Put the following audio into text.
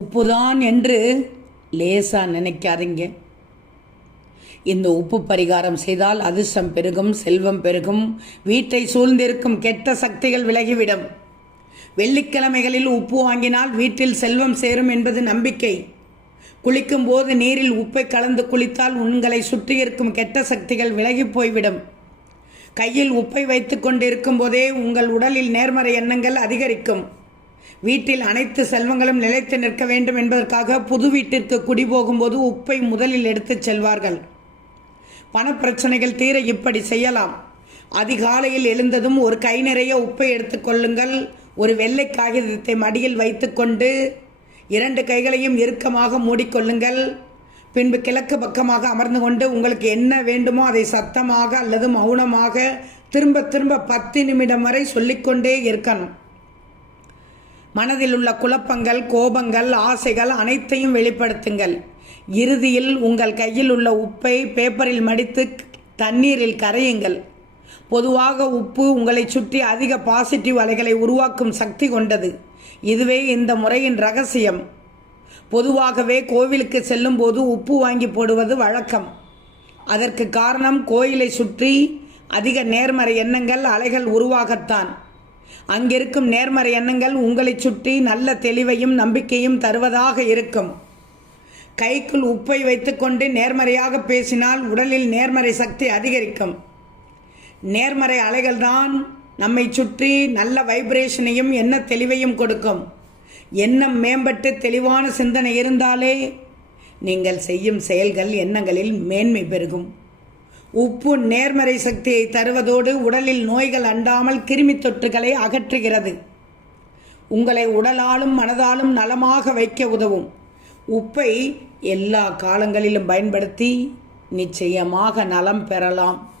உப்புதான் என்று லேசா நினைக்காதீங்க. இந்த உப்பு பரிகாரம் செய்தால் அதிர்ஷ்டம் பெருகும் செல்வம் பெருகும் வீட்டை சூழ்ந்திருக்கும் கெட்ட சக்திகள் விலகிவிடும். வெள்ளிக்கிழமைகளில் உப்பு வாங்கினால் வீட்டில் செல்வம் சேரும் என்பது நம்பிக்கை. குளிக்கும் போது நீரில் உப்பை கலந்து குளித்தால் உங்களை சுற்றி இருக்கும் கெட்ட சக்திகள் விலகி போய்விடும். கையில் உப்பை வைத்து கொண்டிருக்கும் போதே உங்கள் உடலில் நேர்மறை எண்ணங்கள் அதிகரிக்கும். வீட்டில் அனைத்து செல்வங்களும் நிலைத்து நிற்க வேண்டும் என்பதற்காக புது வீட்டிற்கு குடி போகும்போது உப்பை முதலில் எடுத்துச் செல்வார்கள். பணப்பிரச்சனைகள் தீர இப்படி செய்யலாம். அதிகாலையில் எழுந்ததும் ஒரு கை நிறைய உப்பை எடுத்துக்கொள்ளுங்கள் ஒரு வெள்ளை காகிதத்தை மடியில் வைத்துக்கொண்டு இரண்டு கைகளையும் இறுக்கமாக மூடிக்கொள்ளுங்கள் பின்பு கிழக்கு பக்கமாக அமர்ந்து கொண்டு உங்களுக்கு என்ன வேண்டுமோ அதை சத்தமாக அல்லது மௌனமாக திரும்ப திரும்ப பத்து நிமிடம் வரை சொல்லிக்கொண்டே இருக்கணும். மனதில் உள்ள குழப்பங்கள் கோபங்கள் ஆசைகள் அனைத்தையும் வெளிப்படுத்துங்கள். இறுதியில் உங்கள் கையில் உள்ள உப்பை பேப்பரில் மடித்து தண்ணீரில் கரையுங்கள். பொதுவாக உப்பு உங்களை சுற்றி அதிக பாசிட்டிவ் அலைகளை உருவாக்கும் சக்தி கொண்டது. இதுவே இந்த முறையின் ரகசியம். பொதுவாகவே கோவிலுக்கு செல்லும்போது உப்பு வாங்கி போடுவது வழக்கம். அதற்கு காரணம் கோயிலை சுற்றி அதிக நேர்மறை எண்ணங்கள் அலைகள் உருவாகத்தான். அங்கிருக்கும் நேர்மறை எண்ணங்கள் உங்களை சுற்றி நல்ல தெளிவையும் நம்பிக்கையும் தருவதாக இருக்கும். கைக்குள் உப்பை வைத்துக்கொண்டு நேர்மறையாக பேசினால் உடலில் நேர்மறை சக்தி அதிகரிக்கும். நேர்மறை அலைகள்தான் நம்மை சுற்றி நல்ல வைப்ரேஷனையும் எண்ண தெளிவையும் கொடுக்கும். எண்ணம் மேம்பட்டு தெளிவான சிந்தனை இருந்தாலே நீங்கள் செய்யும் செயல்கள் எண்ணங்களில் மேன்மை பெருகும். உப்பு நேர்மறை சக்தியை தருவதோடு உடலில் நோய்கள் அண்டாமல் கிருமி தொற்றுகளை அகற்றுகிறது. உங்களை உடலாலும் மனதாலும் நலமாக வைக்க உதவும். உப்பை எல்லா காலங்களிலும் பயன்படுத்தி நிச்சயமாக நலம் பெறலாம்.